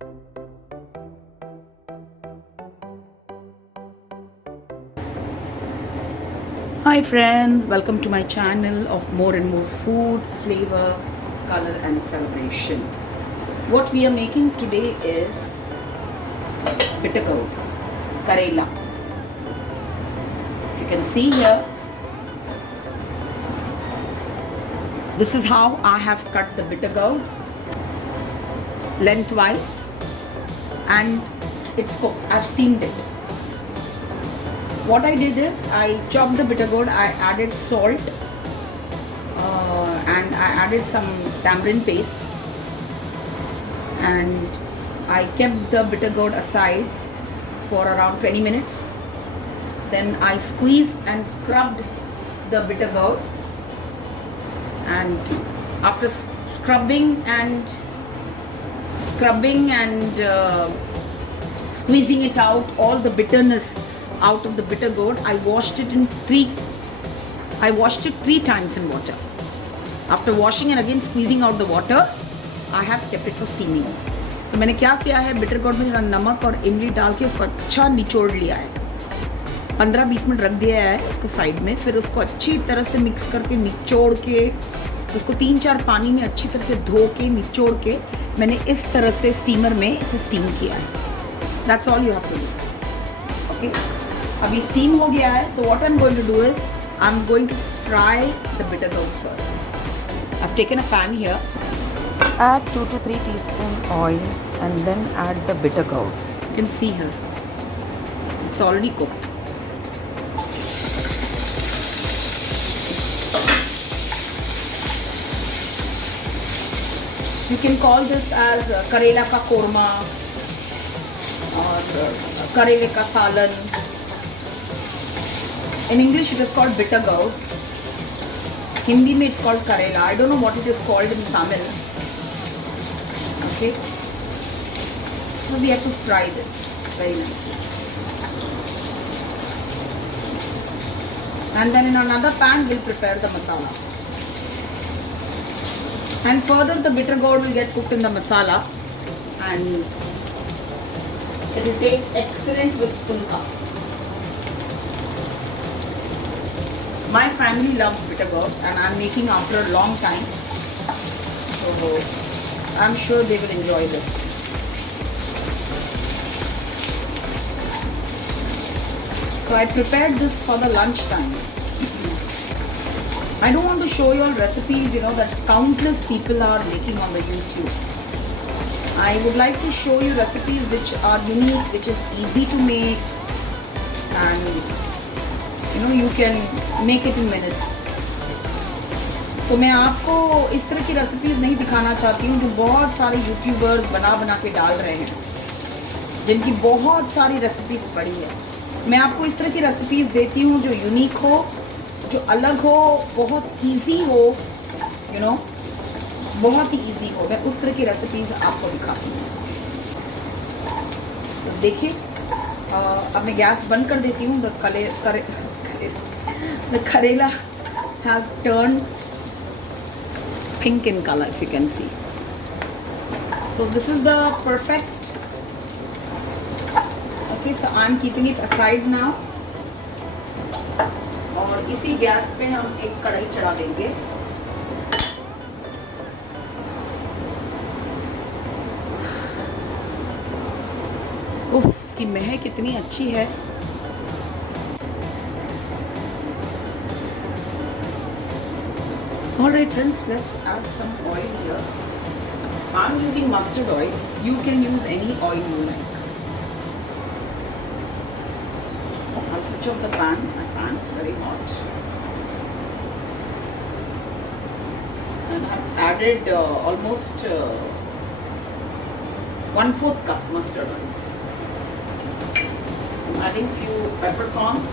Hi friends, welcome to my channel of more and more food, flavor, color and celebration. What we are making today is bitter gourd, Karela. If you can see here, this is how I have cut the bitter gourd lengthwise and it's cooked. I've steamed it. What I did is I chopped the bitter gourd, I added salt and I added some tamarind paste and I kept the bitter gourd aside for around 20 minutes. Then I squeezed and scrubbed the bitter gourd, and after scrubbing and squeezing it out, all the bitterness out of the bitter gourd, I washed it 3 times in water. After washing and again squeezing out the water, I have kept it for steaming. तो मैंने क्या किया है, bitter gourd में जरा नमक और इमली डाल के उसको अच्छा निचोड़ लिया है. 15-20 मिनट रख दिया है उसको साइड में. फिर उसको अच्छी तरह से मिक्स करके निचोड़ के उसको 3-4 पानी में अच्छी तरह से धो के निचोड़ के मैंने इस तरह से स्टीमर में इसे स्टीम किया है. That's all you have to do. Okay, अभी स्टीम हो गया है. So what I am going to do is I am going to fry the bitter gourd first. I have taken a pan here. Add 2 to 3 teaspoon oil and then add the bitter gourd. You can see here, it's already cooked. You can call this as Karela ka korma or Karela ka salan. In English it is called bitter gourd. Hindi mein it's called Karela. I don't know what it is called in Tamil. Okay, so we have to fry this very nicely, and then in another pan we'll prepare the masala, and further the bitter gourd will get cooked in the masala and it will taste excellent with punka. My family loves bitter gourd and I'm making after a long time, so I'm sure they will enjoy this. So I prepared this for the lunch time. I don't want to show you all recipes, that countless people are making on the YouTube. I would like to show you recipes which are unique, which is easy to make, and you can make it in minutes. तो मैं आपको इस तरह की recipes नहीं दिखाना चाहती हूँ जो बहुत सारे यूट्यूबर्स बना के डाल रहे हैं, जिनकी बहुत सारी रेसिपीज़ पड़ी है. मैं आपको इस तरह की रेसिपीज़ देती हूँ जो यूनिक हो, जो अलग हो, बहुत इजी हो, बहुत ही इजी हो. मैं उस तरह की रेसिपीज़ आपको दिखाती हूँ. तो देखिए, अब मैं गैस बंद कर देती हूँ. द करेला has turn pink in color, if you can see. So this is the perfect. Okay, so I'm keeping it aside now. और इसी गैस पे हम एक कढ़ाई चढ़ा देंगे. उफ, इसकी महक कितनी अच्छी है. Alright friends, let's add some oil here. I'm using mustard oil. You can use any oil you like. I'll switch off the pan. My pan is very hot. And I've added almost 1/4 cup mustard oil. I'm adding few peppercorns.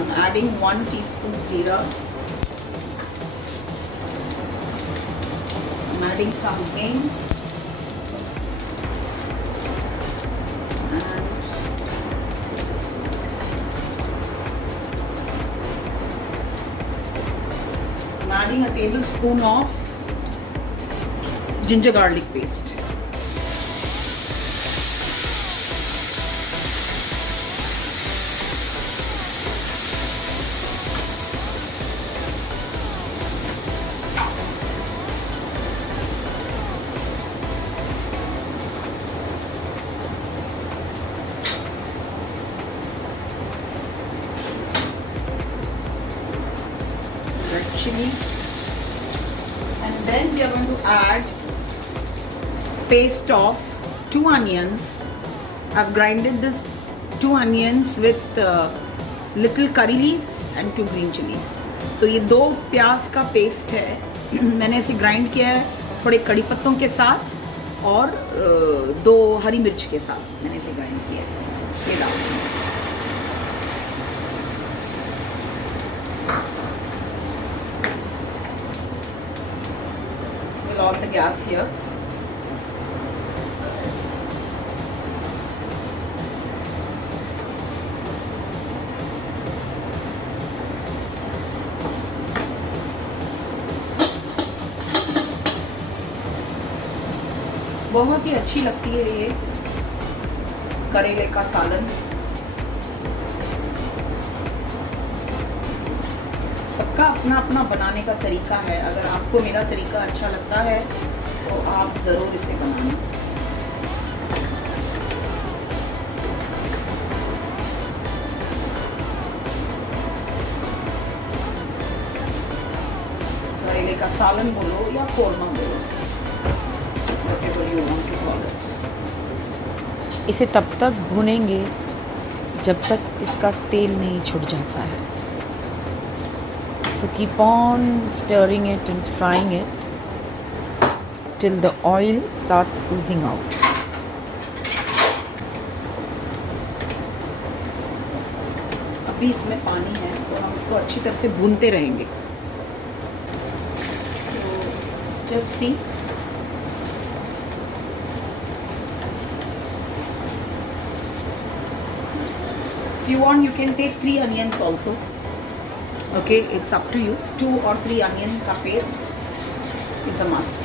I'm adding 1 teaspoon jeera. I'm adding some hing and I'm adding a tablespoon of ginger garlic paste. Red chili, and then we are going to add paste of 2 onions. I've grinded this 2 onions with little curry leaves and 2 green chilies. तो ये 2 प्याज का paste है मैंने इसे grind किया है थोड़े कड़ी पत्तों के साथ और 2 हरी मिर्च के साथ मैंने इसे ग्राइंड किया है। ये डाल we'll on the gas here. बहुत ही अच्छी लगती है ये करेले का सालन। सबका अपना अपना बनाने का तरीका है। अगर आपको मेरा तरीका अच्छा लगता है तो आप ज़रूर इसे बनाना। करेले का सालन बोलो या कोरमा बोलो, इसे तब तक भूनेंगे जब तक इसका तेल नहीं छूट जाता है। So keep on stirring it and frying it till the oil starts oozing out. अभी इसमें पानी है तो हम इसको अच्छी तरह से भूनते रहेंगे। तो just see, if you want you can take 3 onions also. Okay, it's up to you. 2 or 3 onion ka paste is a must.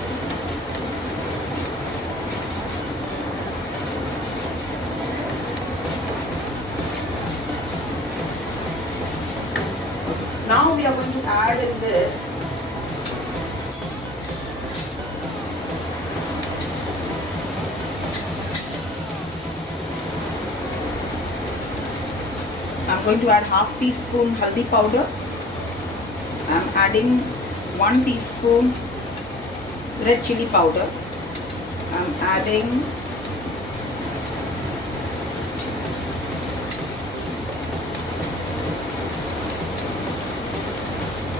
Now we are going to add in this I'm going to add half teaspoon haldi powder. I'm adding 1 teaspoon red chili powder. I'm adding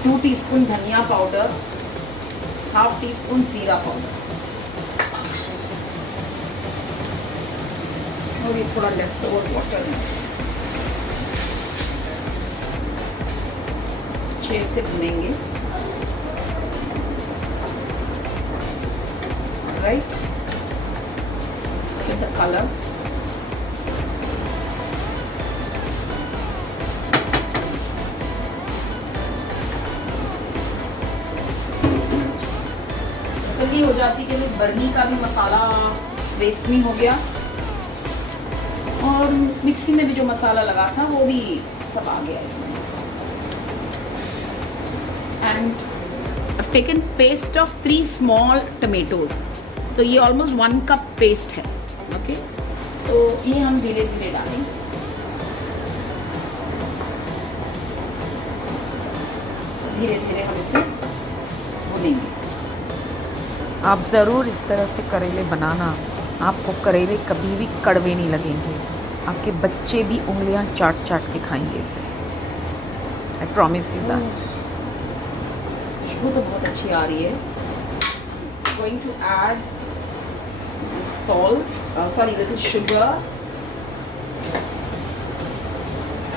2 teaspoon dhania powder, half teaspoon जीरा powder. और ये थोड़ा left over water है, अच्छे से भुनेंगे। Right, the colour जल्दी हो जाती कि बर्नी का भी मसाला वेस्ट नहीं हो गया और मिक्सी में भी जो मसाला लगा था वो भी सब आ गया इसमें। And I've taken paste of 3 small tomatoes. तो ये almost 1 cup paste है। ओके, तो ये हम धीरे धीरे डालेंगे। धीरे धीरे हम इसे भूनेंगे। आप ज़रूर इस तरह से करेले बनाना, आपको करेले कभी भी कड़वे नहीं लगेंगे। आपके बच्चे भी उंगलियां चाट चाट के खाएंगे इसे। I promise you that. वो तो बहुत अच्छी आ रही है। Going to add salt, little sugar,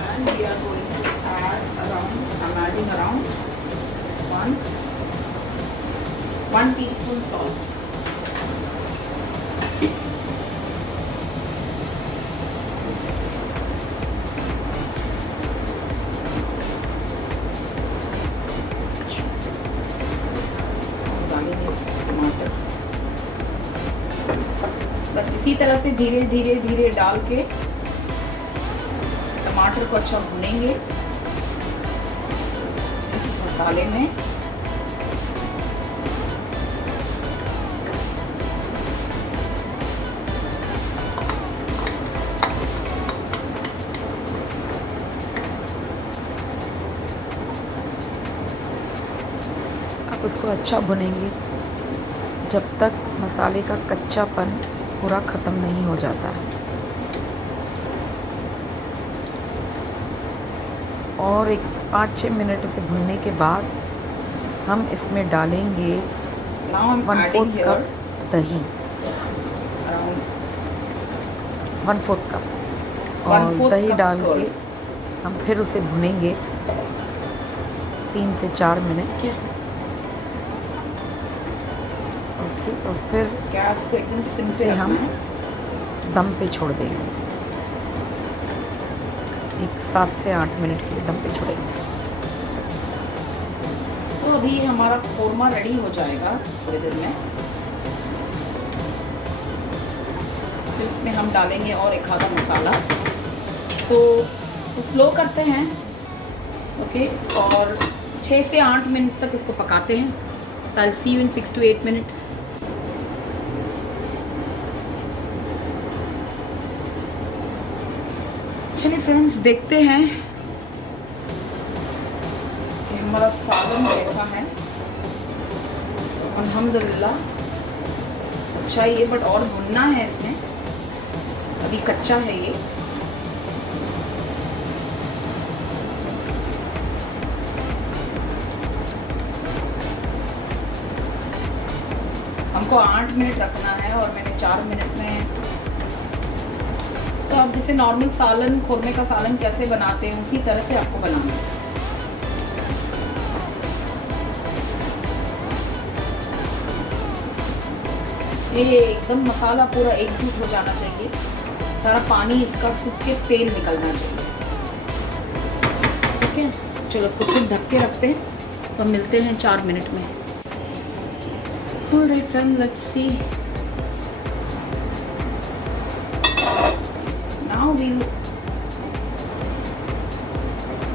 and we are going to add around. I'm adding around 1 teaspoon salt. इसी तरह से धीरे धीरे धीरे डाल के टमाटर को अच्छा भूनेंगे इस मसाले में। आप उसको अच्छा भुनेंगे जब तक मसाले का कच्चापन पूरा ख़त्म नहीं हो जाता है। और एक 5-6 मिनट इसे भुनने के बाद हम इसमें डालेंगे 1/4 कप दही, 1/4 कप, और दही डाल के हम फिर उसे भुनेंगे 3 से 4 मिनट। ओके, और फिर गैस को एकदम सिम इसे से हम दम पे छोड़ देंगे, एक 7 से 8 मिनट के लिए दम पे छोड़ेंगे। तो अभी हमारा कोरमा रेडी हो जाएगा थोड़ी देर में। फिर इसमें हम डालेंगे और एक आधा मसाला। तो स्लो करते हैं, ओके, और 6 से 8 मिनट तक इसको पकाते हैं। So I'll see you in 6 to 8 minutes. चलिए फ्रेंड्स, देखते हैं कि हमारा सालन कैसा है। अल्हम्दुलिल्लाह अच्छा ही है, बट और भुनना है इसमें, अभी कच्चा है ये। हमको 8 मिनट रखना है और मैंने 4 मिनट में। तो आप जैसे नॉर्मल सालन, खुरमे का सालन कैसे बनाते हैं उसी तरह से आपको बनाना है। ये एकदम मसाला पूरा एकजुट हो जाना चाहिए, सारा पानी इसका सूख के तेल निकलना चाहिए। ठीक है, चलो इसको फिर ढक के रखते हैं। तो हम मिलते हैं 4 मिनट में। Alright, friends, let's see. Now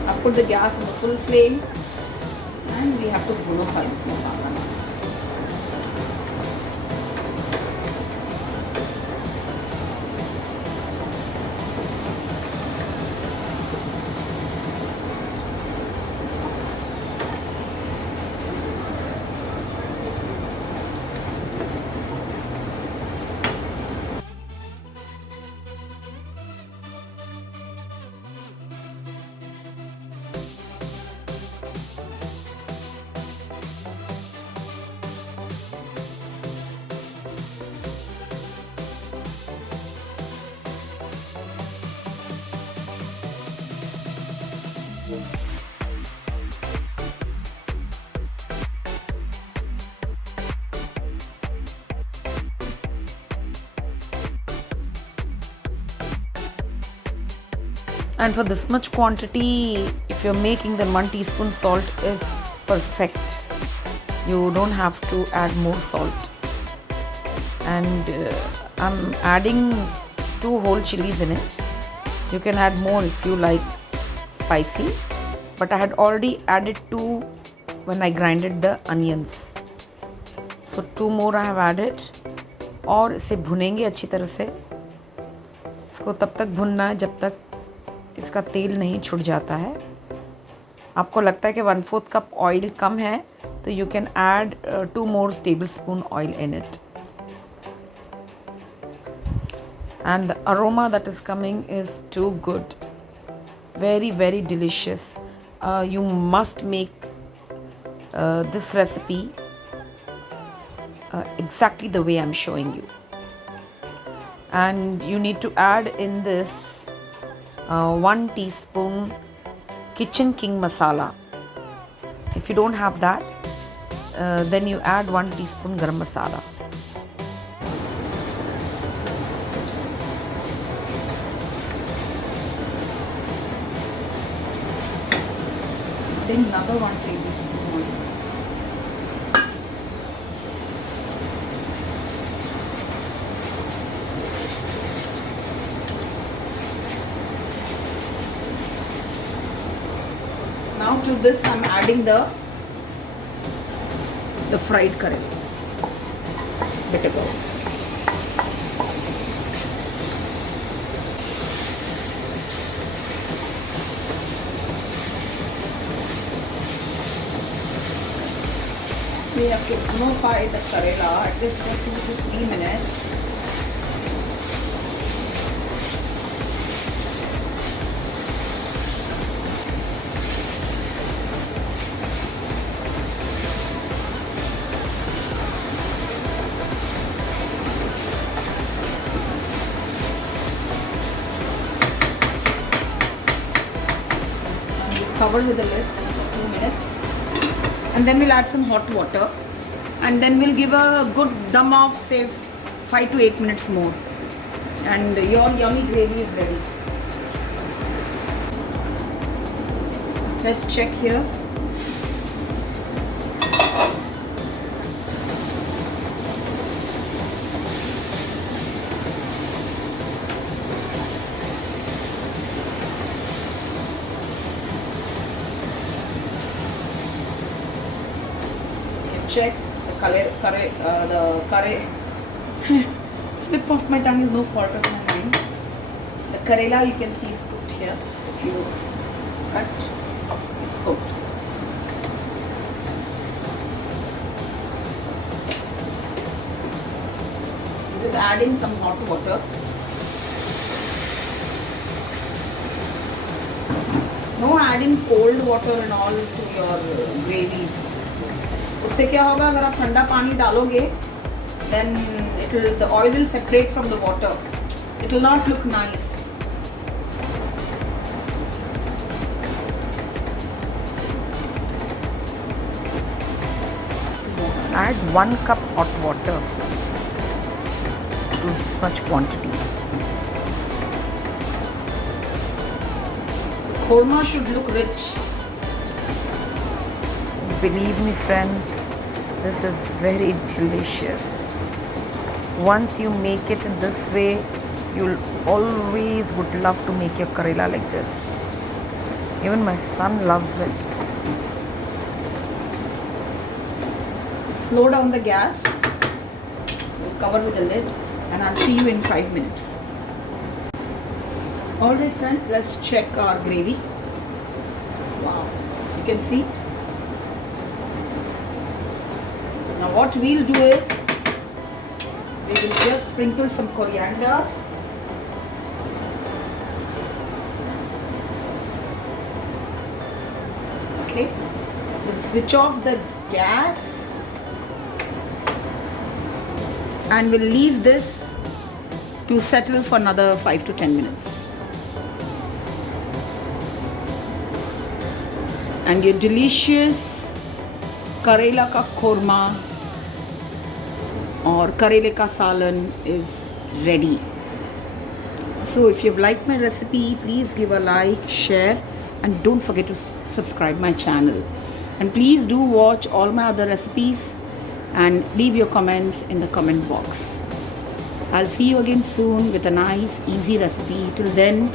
I put the gas on the full flame and we have to brunify this masala. And for this much quantity, if you're making, then 1 teaspoon salt is perfect. You don't have to add more salt. And I'm adding 2 whole chilies in it. You can add more if you like spicy, but I had already added 2 when I grinded the onions. So 2 more I have added. और इसे भुनेंगे अच्छी तरह से। इसको तब तक भुनना है जब तक इसका तेल नहीं छूट जाता है। आपको लगता है कि 1/4 कप ऑयल कम है, तो you can add 2 more tablespoon oil in it. And the aroma that is coming is too good, very very delicious. You must make this recipe exactly the way I'm showing you. And you need to add in this 1 teaspoon Kitchen King masala. If you don't have that, then you add 1 teaspoon garam masala. Then another 1 tablespoon oil. to this I'm adding the fried Karela. Bitter gourd. We have to fry the Karela at least for 2 to 3 minutes. Cover with the lid for 2 minutes, and then we'll add some hot water, and then we'll give a good dum of say 5 to 8 minutes more, and your yummy gravy is ready. Let's check here. Check the curry. Slip of my tongue is no fault of my mind. The Karela you can see is cooked here. If you cut, it's cooked. I'm just adding some hot water. No adding cold water and all to your gravies. उससे क्या होगा अगर आप ठंडा पानी डालोगे then the oil will separate from the water. It will not look nice. Add 1 cup hot water to this much quantity. Korma should look rich. Believe me friends, this is very delicious. Once you make it in this way, you'll always would love to make your Karela like this. Even my son loves it. Slow down the gas. We'll cover with the lid, and I'll see you in 5 minutes. Alright friends, let's check our gravy. Wow, you can see. Now what we'll do is, we will just sprinkle some coriander. Okay, we'll switch off the gas and we'll leave this to settle for another 5 to 10 minutes. And your delicious Karela ka korma or Karele ka salan is ready. So if you've liked my recipe, please give a like, share, and don't forget to subscribe my channel. And please do watch all my other recipes and leave your comments in the comment box. I'll see you again soon with a nice, easy recipe. Till then,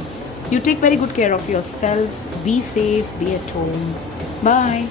you take very good care of yourself. Be safe, be at home. Bye.